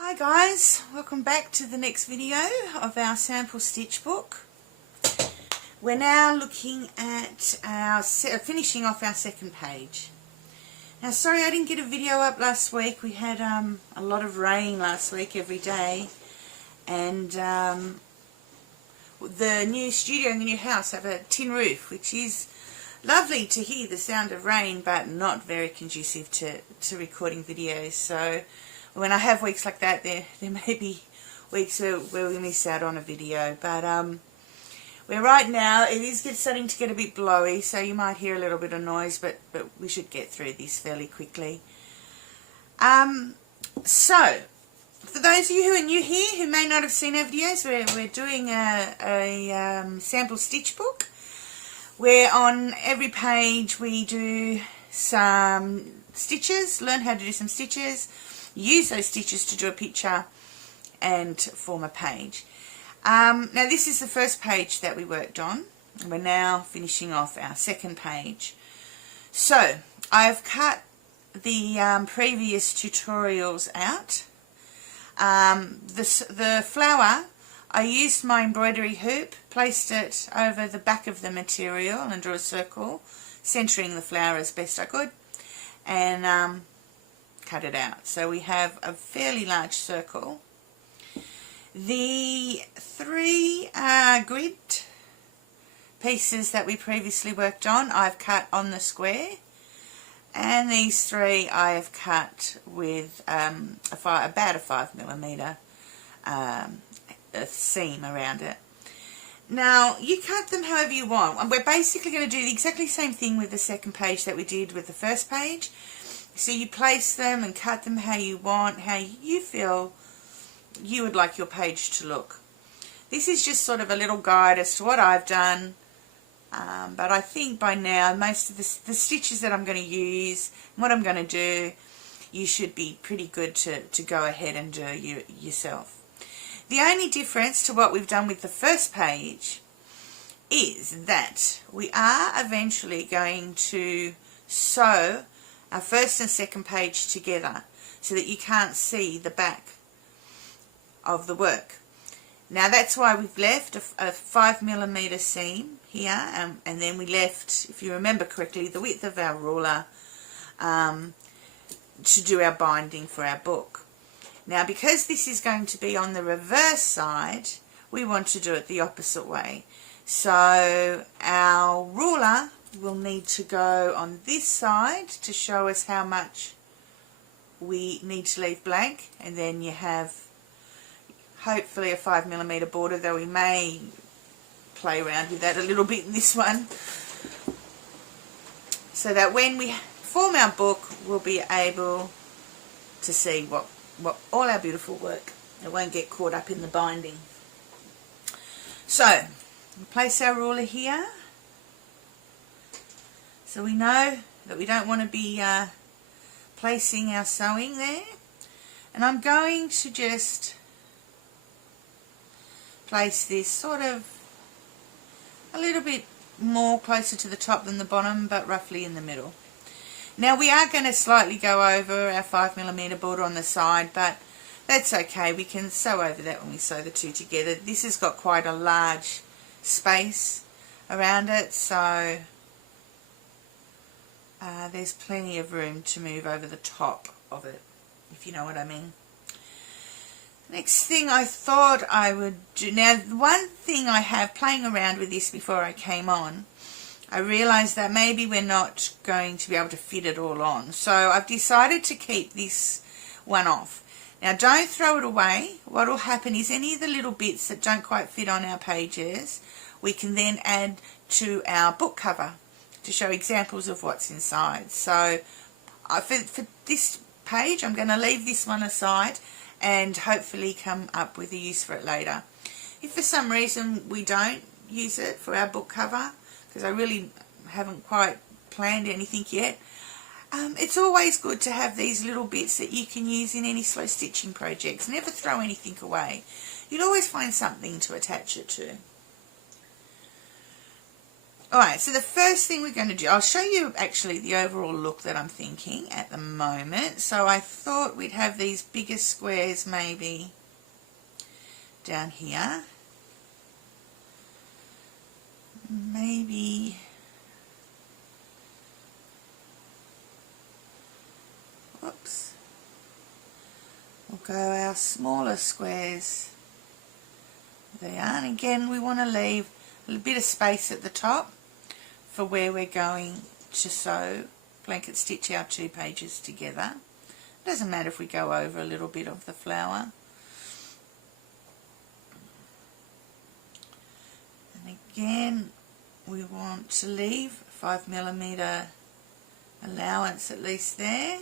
Hi guys, welcome back to the next video of our sample stitch book. We're now looking at our finishing off our second page. Now sorry I didn't get a video up last week. We had a lot of rain last week every day, and the new studio in the new house have a tin roof, which is lovely to hear the sound of rain but not very conducive to recording videos. So when I have weeks like that, there may be weeks where we miss out on a video, but we're right now, it is starting to get a bit blowy, so you might hear a little bit of noise, but we should get through this fairly quickly. So, for those of you who are new here, who may not have seen our videos, we're doing a sample stitch book, where on every page we do some stitches, learn how to do some stitches, use those stitches to do a picture and form a page. Now this is the first page that we worked on, and we're now finishing off our second page. So I've cut the previous tutorials out. The flower, I used my embroidery hoop, placed it over the back of the material and drew a circle, centering the flower as best I could, and cut it out. So we have a fairly large circle. The three grid pieces that we previously worked on, I've cut on the square, and these three I have cut with about a 5mm seam around it. Now you cut them however you want, and we're basically going to do the exactly same thing with the second page that we did with the first page. So you place them and cut them how you want, how you feel you would like your page to look. This is just sort of a little guide as to what I've done, but I think by now most of the stitches that I'm going to use, what I'm going to do, you should be pretty good to go ahead and do yourself. The only difference to what we've done with the first page is that we are eventually going to sew our first and second page together so that you can't see the back of the work. Now that's why we've left a 5mm seam here, and then we left, if you remember correctly, the width of our ruler to do our binding for our book. Now because this is going to be on the reverse side, we want to do it the opposite way. So our ruler will need to go on this side to show us how much we need to leave blank, and then you have hopefully a 5mm border, though we may play around with that a little bit in this one, so that when we form our book we'll be able to see what all our beautiful work. It won't get caught up in the binding. So we place our ruler here, so we know that we don't want to be placing our sewing there, and I'm going to just place this sort of a little bit more closer to the top than the bottom, but roughly in the middle. Now we are going to slightly go over our 5mm border on the side, but that's okay, we can sew over that when we sew the two together. This has got quite a large space around it, so there's plenty of room to move over the top of it, if you know what I mean. Next thing I thought I would do, now one thing I have playing around with this before I came on, I realised that maybe we're not going to be able to fit it all on, so I've decided to keep this one off. Now don't throw it away. What will happen is any of the little bits that don't quite fit on our pages, we can then add to our book cover to show examples of what's inside. So for this page I'm going to leave this one aside and hopefully come up with a use for it later. If for some reason we don't use it for our book cover, because I really haven't quite planned anything yet, it's always good to have these little bits that you can use in any slow stitching projects. Never throw anything away. You'll always find something to attach it to. Alright, so the first thing we're going to do, I'll show you actually the overall look that I'm thinking at the moment. So I thought we'd have these bigger squares maybe down here. Maybe, whoops, we'll go our smaller squares there. And again, we want to leave a little bit of space at the top for where we're going to sew, blanket stitch our 2 pages together. It doesn't matter if we go over a little bit of the flower. And again, we want to leave 5mm allowance at least there.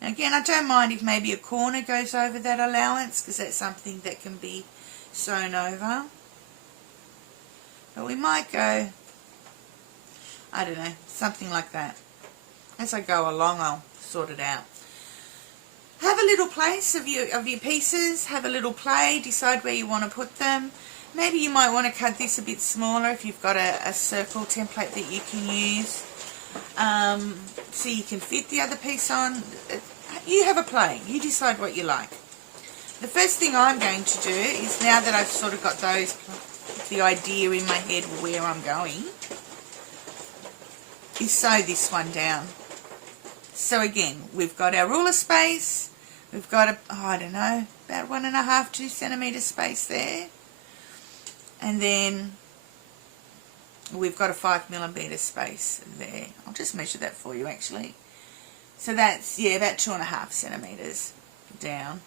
Now again, I don't mind if maybe a corner goes over that allowance, because that's something that can be sewn over. But we might go, I don't know, something like that. As I go along, I'll sort it out. Have a little place of your pieces, have a little play, decide where you want to put them. Maybe you might want to cut this a bit smaller if you've got a circle template that you can use, so you can fit the other piece on. You have a play, you decide what you like. The first thing I'm going to do is, now that I've sort of got the idea in my head where I'm going, is sew this one down. So again, we've got our ruler space, we've got I don't know, about 1.5 to 2 centimetre space there, and then we've got a 5mm space there. I'll just measure that for you actually. So that's, yeah, about 2.5 centimetres down,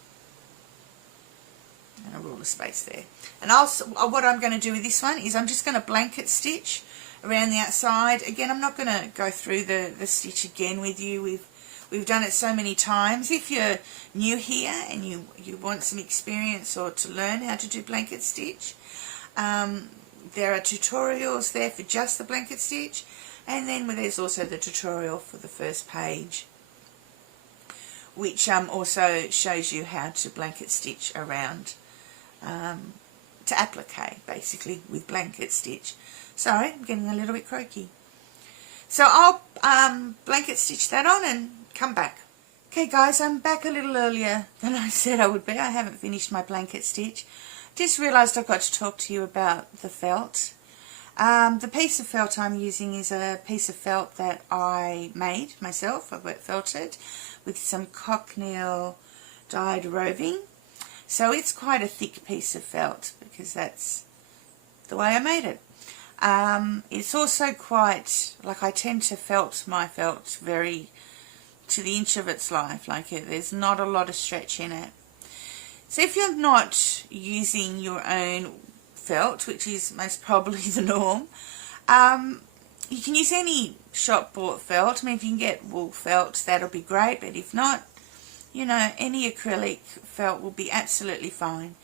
and a ruler space there. And also, what I'm going to do with this one is I'm just going to blanket stitch around the outside. Again, I'm not going to go through the stitch again with you. We've done it so many times. If you're new here and you want some experience or to learn how to do blanket stitch, there are tutorials there for just the blanket stitch, and then there's also the tutorial for the first page, which also shows you how to blanket stitch around, to applique basically with blanket stitch. Sorry, I'm getting a little bit croaky. So I'll blanket stitch that on and come back. Okay guys, I'm back a little earlier than I said I would be. I haven't finished my blanket stitch. Just realised I've got to talk to you about the felt. The piece of felt I'm using is a piece of felt that I made myself. I felted with some cochineal dyed roving. So it's quite a thick piece of felt because that's the way I made it. It's also quite, like, I tend to felt my felt very to the inch of its life, like there's not a lot of stretch in it. So if you're not using your own felt, which is most probably the norm, you can use any shop bought felt. I mean, if you can get wool felt, that'll be great, but if not, you know, any acrylic felt will be absolutely fine.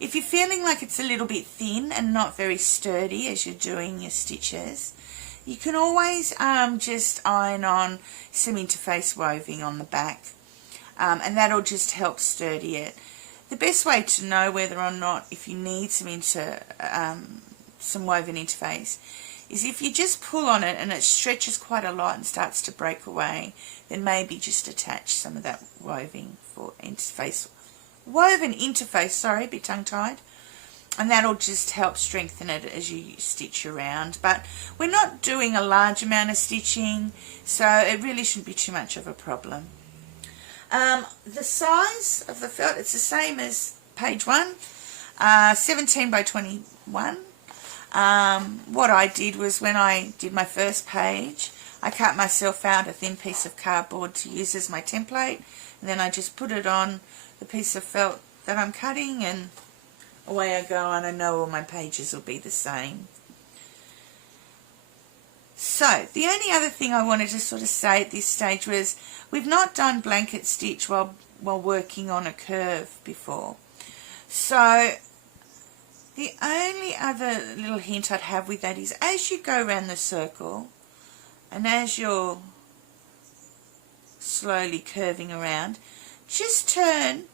If you're feeling like it's a little bit thin and not very sturdy as you're doing your stitches, you can always just iron on some interface woving on the back, and that'll just help sturdy it. The best way to know whether or not if you need some woven interface is if you just pull on it and it stretches quite a lot and starts to break away, then maybe just attach some of that woven interface, sorry, a bit tongue-tied, and that'll just help strengthen it as you stitch around. But we're not doing a large amount of stitching, so it really shouldn't be too much of a problem. The size of the felt, it's the same as page 1, 17 by 21. What I did was, when I did my first page, I cut myself out a thin piece of cardboard to use as my template, and then I just put it on the piece of felt that I'm cutting, and away I go, and I know all my pages will be the same. So, the only other thing I wanted to sort of say at this stage was, we've not done blanket stitch while working on a curve before. So, the only other little hint I'd have with that is, as you go around the circle, and as you're slowly curving around, just turn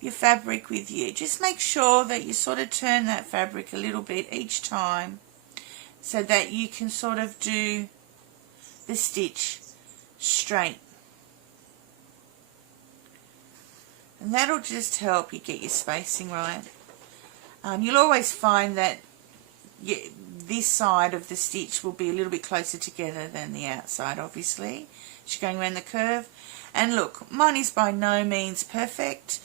your fabric with you. Just make sure that you sort of turn that fabric a little bit each time so that you can sort of do the stitch straight. And that'll just help you get your spacing right. You'll always find that this side of the stitch will be a little bit closer together than the outside, obviously, as you're going around the curve. And look, mine is by no means perfect.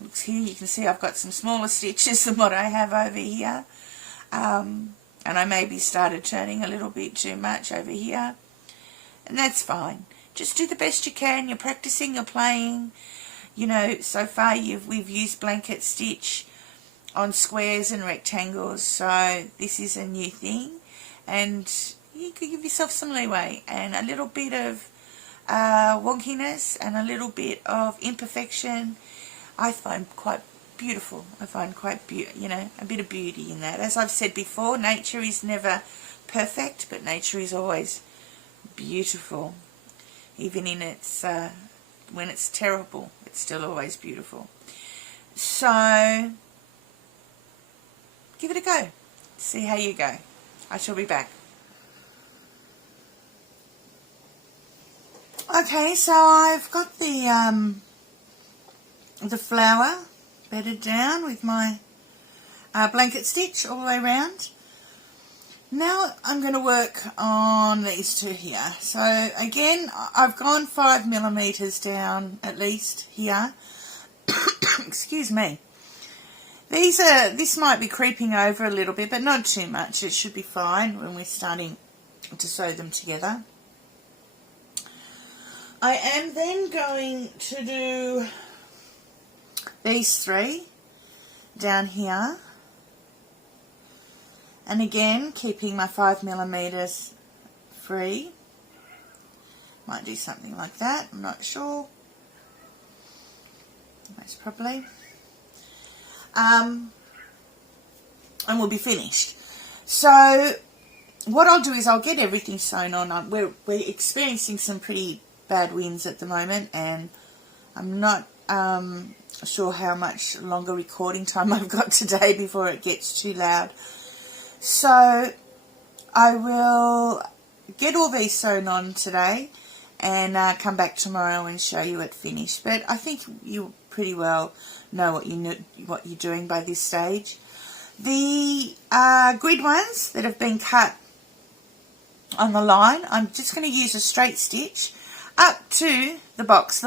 Looks here, you can see I've got some smaller stitches than what I have over here. And I maybe started turning a little bit too much over here. And that's fine. Just do the best you can. You're practicing, you're playing. You know, so far we've used blanket stitch on squares and rectangles, so this is a new thing, and you could give yourself some leeway and a little bit of wonkiness and a little bit of imperfection. I find quite beautiful. I find quite a bit of beauty in that. As I've said before, nature is never perfect, but nature is always beautiful. Even in its when it's terrible, it's still always beautiful. So give it a go. See how you go. I shall be back. Okay, so I've got the flower bedded down with my blanket stitch all the way around. Now I'm going to work on these two here. So again, I've gone 5mm down at least here. Excuse me. This might be creeping over a little bit, but not too much. It should be fine when we're starting to sew them together. I am then going to do these three down here. And again, keeping my 5mm free. Might do something like that, I'm not sure. Most probably. And we'll be finished. So what I'll do is I'll get everything sewn on. We're experiencing some pretty bad winds at the moment, and I'm not sure how much longer recording time I've got today before it gets too loud. So I will get all these sewn on today and come back tomorrow and show you it finished. But I think you pretty well know what you're doing by this stage. The grid ones that have been cut on the line, I'm just going to use a straight stitch up to the box.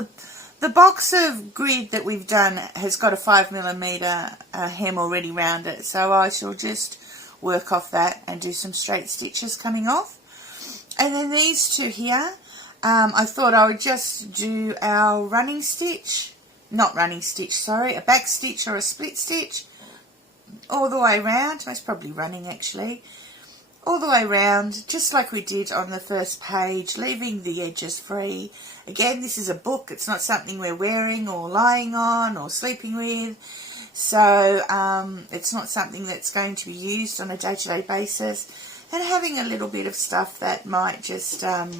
The box of grid that we've done has got a 5mm hem already round it, so I shall just work off that and do some straight stitches coming off. And then these two here, I thought I would just do our running stitch, not running stitch, sorry, a back stitch or a split stitch all the way round, most probably running actually, all the way round, just like we did on the first page, leaving the edges free. Again, this is a book, it's not something we're wearing or lying on or sleeping with, so it's not something that's going to be used on a day-to-day basis. And having a little bit of stuff that might just, what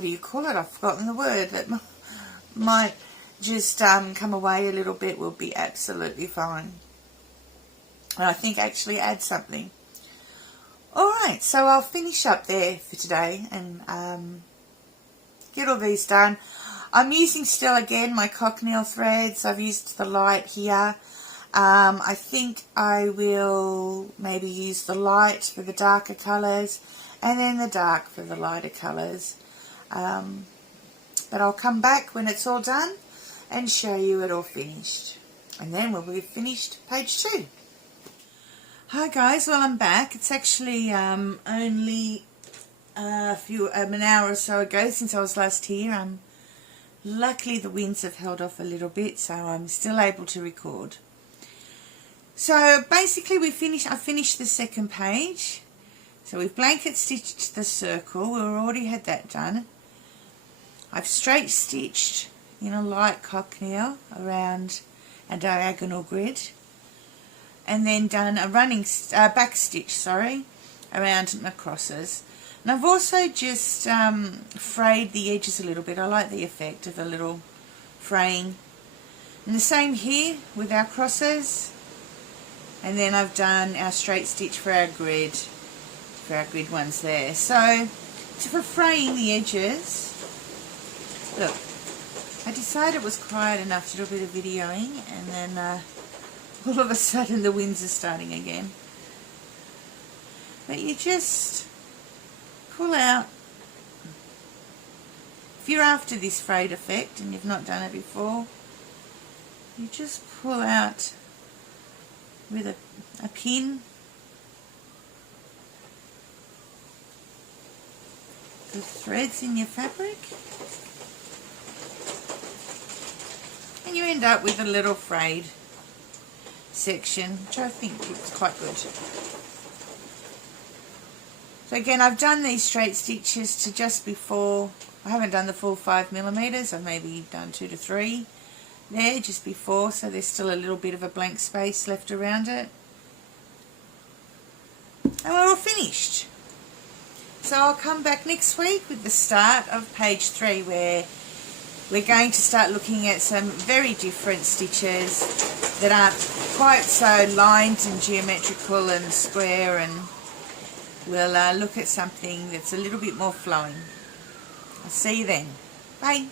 do you call it? I've forgotten the word. That might just come away a little bit will be absolutely fine. And I think actually add something. Alright, so I'll finish up there for today and get all these done. I'm using still again my cochineal threads. I've used the light here. I think I will maybe use the light for the darker colours and then the dark for the lighter colours. But I'll come back when it's all done and show you it all finished. And then we'll be finished page 2. Hi guys, well I'm back. It's actually only an hour or so ago since I was last here. Luckily the winds have held off a little bit, so I'm still able to record. So basically I finished the second page. So we've blanket stitched the circle, we already had that done. I've straight stitched in a light cochineal around a diagonal grid, and then done a running back stitch, around my crosses. And I've also just frayed the edges a little bit. I like the effect of a little fraying. And the same here with our crosses. And then I've done our straight stitch for our grid ones there. So for fraying the edges, look, I decided it was quiet enough to do a bit of videoing, and then all of a sudden the winds are starting again. But you just pull out. If you're after this frayed effect and you've not done it before, you just pull out with a pin the threads in your fabric, and you end up with a little frayed section, which I think looks quite good. So again, I've done these straight stitches to just before. I haven't done the full 5mm. I've maybe done 2 to 3 there just before, so there's still a little bit of a blank space left around it. And we're all finished. So I'll come back next week with the start of page 3, where we're going to start looking at some very different stitches that aren't quite so lined and geometrical and square, and we'll look at something that's a little bit more flowing. I'll see you then. Bye.